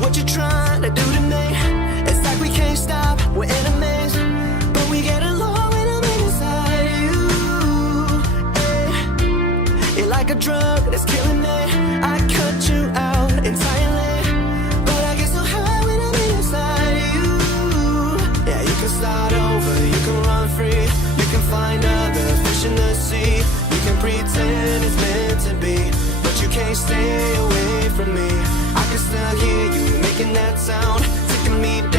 what you trying to do to me? It's like we can't stop, we're enemies, but we get along when I'm inside you. Yeah. You're like a drug that's killing me. I cut you out entirely, but I get so high when I'm inside you. Yeah, you can start over, you can run free, you can find other fish in the sea. You can pretend it's meant to be, but you can't stay away from me. I can still hear you making that sound, taking me down.